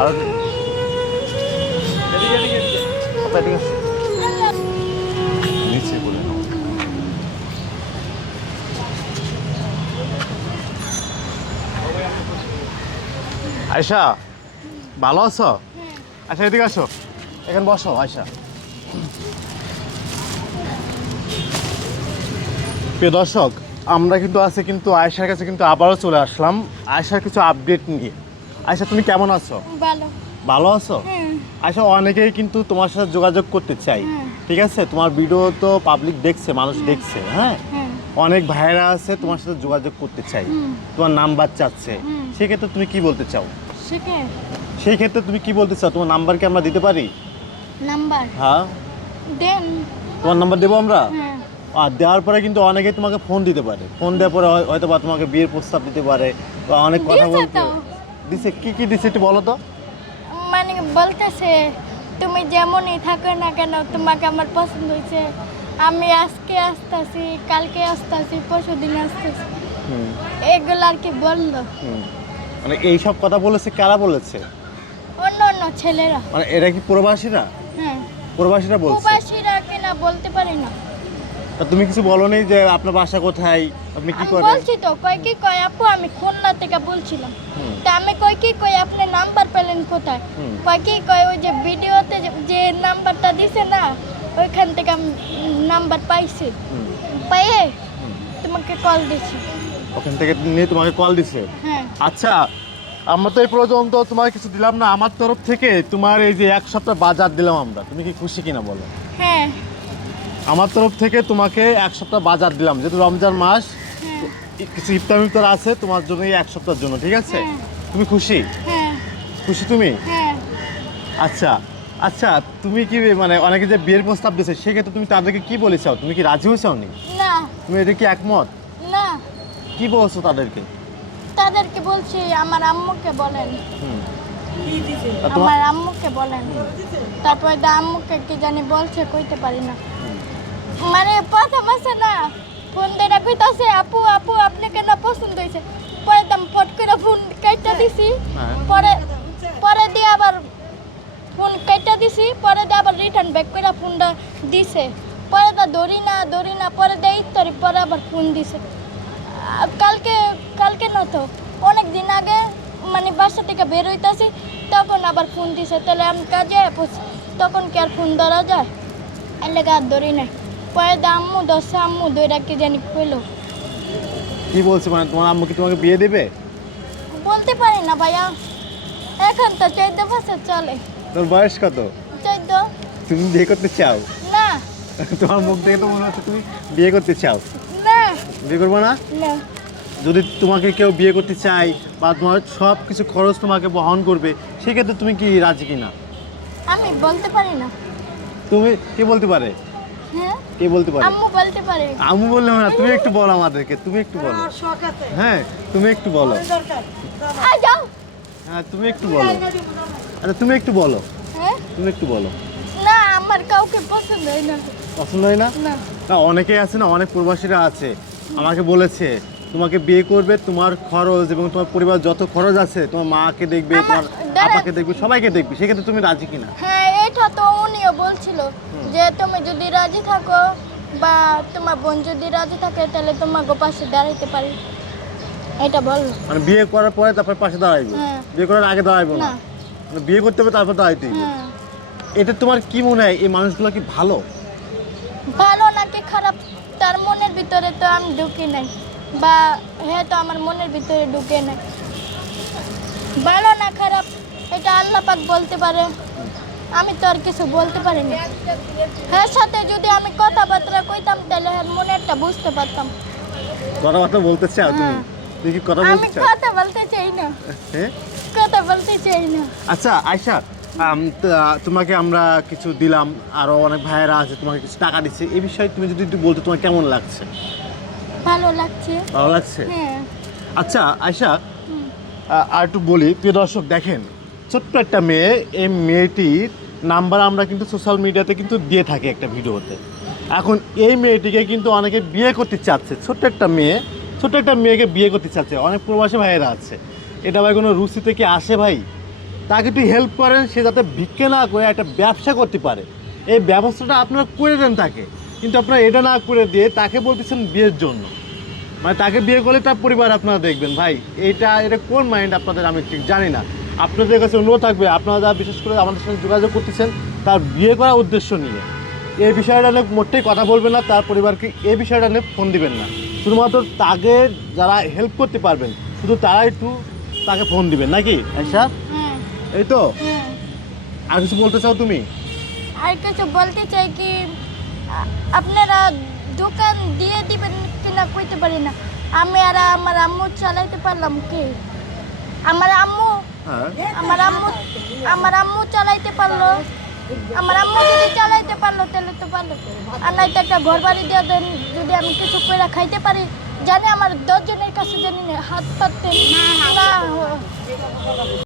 আর। নিচে। আয়শা, ভালো আছো? আচ্ছা এদিকে আসো। এখানে বসো, আয়শা। প্রিয় দর্শক, আমরা কিন্তু আছে কিন্তু আয়শার কাছে কিন্তু আবারও চলে আসলাম। আয়শার কিছু আপডেট নিয়ে। আয়শা তুমি কেমন আছো? ভালো। ভালো আছো? আচ্ছা অনেকেই কিন্তু তোমার সাথে যোগাযোগ করতে চাই। ঠিক আছে? তোমার ভিডিও তো পাবলিক দেখছে মানুষ দেখছে হ্যাঁ? অনেক ভাইরা আছে তোমার সাথে যোগাযোগ করতে চাই। তোমার নাম্বার চাচ্ছে। সেক্ষেত্রে তুমি কি বলতে চাও? সেই ক্ষেত্রে তুমি কি বলতে চাও? তোমার নাম্বার কি আমরা দিতে পারি? নাম্বার? হ্যাঁ। দেন। তোমার নাম্বার দেবো আমরা? হ্যাঁ। আর দেওয়ার পরে কিন্তু অনেকেই তোমাকে ফোন দিতে পারে। ফোন দেওয়ার পরে হয়- হয়তো বা তোমাকে বিয়ের প্রস্তাব দিতে পারে বা অনেক কথা বলতে। দিছে কি কি দিছে একটু বলো তো। মানে বলতেছে তুমি যেমনই থাকো না কেন তোমাকে আমার পছন্দ হয়েছে। আমি আজকে আসতেছি কালকে আসতেছি পরশু দিন আসতেছি এগুলো আর কি বলল? মানে এই সব কথা বলেছে কারা বলেছে? অন্য অন্য ছেলেরা। মানে এরা কি প্রবাসীরা? হ্যাঁ। প্রবাসীরা বলছে। প্রবাসীরা কিনা বলতে পারি না। তুমি কিছু বলো বলনি যে আপনার বাসা কোথায়? আপনি কি করেন? বলছি তো কয় কি কয় আপু আমি খুলনা থেকে বলছিলাম। তা আমি কই কি কই আপনি নাম্বার পেলেন কোথায়। কয় কি কয় ওই যে ভিডিওতে যে- যে নাম্বারটা দিছে না ওইখান থেকে আমি নাম্বার পাইছি। পাইয়ে তোমাকে কল দিছি। ওখান থেকে নিয়ে তোমাকে কল দিছে? হ্যাঁ। আচ্ছা আমরা তো এই পর্যন্ত তোমার কিছু দিলাম না। আমার তরফ থেকে তোমার এই যে এক সপ্তাহ বাজার দিলাম আমরা। তুমি কি খুশি কিনা বলো? হ্যাঁ। আমার তরফ থেকে তোমাকে এক সপ্তাহ বাজার দিলাম যেহেতু রমজান মাস হ্যাঁ। কিছু ইফতার মিফতার আছে তোমার জন্য এই এক সপ্তাহের জন্য ঠিক আছে? হ্যাঁ। তুমি খুশি? হ্যাঁ। খুশি তুমি? হ্যাঁ। আচ্ছা আচ্ছা তুমি কি মানে অনেকে যে বিয়ের প্রস্তাব দিয়েছে সেক্ষেত্রে তুমি তাদেরকে কি বলেছাও তুমি কি রাজি হয়েছাও নি? তুমি এটা কি একমত? না। কি বলছো তাদেরকে? তাদেরকে বলছি আমার আম্মুকে বলেন। তোমার আমার আম্মুকে বলেন। তারপরে আম্মুকে কি জানি বলছে কইতে পারি না। মানে প্রথম আছে না। ফোন দিয়ে কইতাছে আপু আপু আপনি কেন পছন্দ হয়েছে পরে দাম ফট করে ফোন কাইটা দিছি। হ্যাঁ। পরে পরে দিয়ে আবার ফোন কাইটা দিছি। পরে দিয়ে আবার রিটার্ন ব্যাক করে ফোনটা দিছে। পরে দা ধরি না ধরি না। পরে দিয়ে ইত্তরি পরে আবার ফোন দিছে। কালকে কালকে না তো অনেক দিন আগে মানে বাসা থেকে বের হইতাছি তখন আবার ফোন দিছে। তাহলে আমি কাজে তখন কি আর ফোন ধরা যায়? এলে আর ধরি নাই পরে আম্মু দশে আম্মু দইরা কি জানি কইলো। কি বলছে মানে তোমার আম্মু কি তোমাকে বিয়ে দেবে? বলতে পারি না ভাইয়া। এখন তো চোদ্দ বছর চলে। তোর বয়স কত? চোদ্দ। তুমি বিয়ে করতে চাও? না। তোমার মুখ দেখে তো মনে হচ্ছে তুমি বিয়ে করতে চাও। না। বিয়ে করব না? না। যদি তোমাকে কেউ বিয়ে করতে চায় বা তোমার সব কিছু খরচ তোমাকে বহন করবে সেক্ষেত্রে তুমি কি রাজি কিনা? আমি বলতে পারি না। তুমি কে বলতে পারে? কে বলতে পারে? আম্মু বলতে পারে। আমি বললে না তুমি একটু বলো আমাদেরকে তুমি একটু বলো। হ্যাঁ তুমি একটু বলো। হ্যাঁ তুমি একটু বলো। আচ্ছা তুমি একটু বলো। হ্যাঁ? তুমি একটু বলো। না আমার কাউকে পছন্দ হয় না। পছন্দ হয় না? না। অনেকেই আছে না অনেক প্রবাসীরা আছে। আমাকে বলেছে তোমাকে বিয়ে করবে তোমার খরচ এবং তোমার পরিবার যত খরচ আছে তোমার মাকে দেখবে তোমার। আপাকে দেখবে সবাইকে দেখবে সেক্ষেত্রে তুমি রাজি কিনা? হ্যাঁ এটা তো উনিও বলছিল যে তুমি যদি রাজি থাকো বা তোমার বোন যদি রাজি থাকে তাহলে তোমাকে পাশে দাঁড়াইতে পারি। এটা বল। মানে বিয়ে করার পরে তারপর পাশে দাঁড়াইবো? হ্যাঁ। বিয়ে করার আগে দাঁড়াইবো না? মানে বিয়ে করতে হবে তারপর দাঁড়াইতে হ্যাঁ। এটা তোমার কি মনে হয়? এই মানুষগুলো কি ভালো? ভালো নাকি খারাপ? তার মনের ভিতরে তো আমি ঢুকি নাই। বা হ্যাঁ তো আমার মনের ভিতরে ঢুকে নাই। ভালো না খারাপ? এটা আল্লাহ পাক বলতে পারে। আমি তো আর কিছু বলতে পারি না হ্যাঁ সাথে যদি আমি কথাবার্তা কইতাম তাহলে হ্যাঁ মনেরটা বুঝতে পারতাম। কথাবার্তা বলতে চাও তুমি? হ্যাঁ। তুমি কি কথা বলতে চাও? আমি কথা বলতে চাই না। হ্যাঁ? কথা বলতে চাই না। আচ্ছা আম, তোমাকে আমরা কিছু দিলাম আরও অনেক ভাইয়েরা আছে তোমাকে কিছু টাকা দিচ্ছে। এই বিষয়ে তুমি যদি একটু বলতে তোমার কেমন লাগছে? ভালো লাগছে। ভালো লাগছে? হ্যাঁ। আচ্ছা হুম। আর একটু বলি প্রিয় দর্শক দেখেন ছোট্ট একটা মেয়ে, এই মেয়েটির নাম্বার আমরা কিন্তু সোশ্যাল মিডিয়াতে কিন্তু দিয়ে থাকি একটা ভিডিওতে। এখন এই মেয়েটিকে কিন্তু অনেকে বিয়ে করতে চাচ্ছে, ছোট্ট একটা মেয়ে, ছোট্ট একটা মেয়েকে বিয়ে করতে চাচ্ছে, অনেক প্রবাসী ভাইয়েরা আছে। এটা ভাই কোনো রুচি থেকে আসে ভাই? তাকে একটু হেল্প করেন, সে যাতে ভিক্ষে না করে একটা ব্যবসা করতে পারে। এই ব্যবস্থাটা আপনারা করে দেন তাকে। কিন্তু আপনারা এটা না করে দিয়ে তাকে বলতেছেন বিয়ের জন্য। মানে তাকে বিয়ে করলে তার পরিবার আপনারা দেখবেন। ভাই, এটা এটা কোন মাইন্ড আপনাদের আমি ঠিক জানি না। আপনাদের কাছে অনুরোধ থাকবে আপনারা যা বিশেষ করে আমাদের সঙ্গে যোগাযোগ করতেছেন তার বিয়ে করার উদ্দেশ্য নিয়ে। এই বিষয়টা নিয়ে মোটেই কথা বলবেন না তার পরিবারকে এই বিষয়টা নিয়ে ফোন দিবেন না। শুধুমাত্র তাকে যারা হেল্প করতে পারবেন শুধু তারা একটু তাকে ফোন দিবেন নাকি আচ্ছা হ্যাঁ। এই তো? হ্যাঁ। আর কিছু বলতে চাও তুমি? আর কিছু বলতে চাই কি আপনারা দোকান দিয়ে দিবেন কিনা কইতে পারি না। আমি আর আমার আম্মু চালাইতে পারলাম কি? আমার আম্মু হ্যাঁ। আমার আম্মু আমার আম্মু চালাইতে পারল। আমার আম্মু যদি চালাইতে পারল, তাহলে তো পারল। আর নাইতে একটা ঘর বাড়ি দিয়ে দেন, যদি আমি কিছু করে খাইতে পারি, জানি আমার দশজনের কাছে জানি হাত পাততে না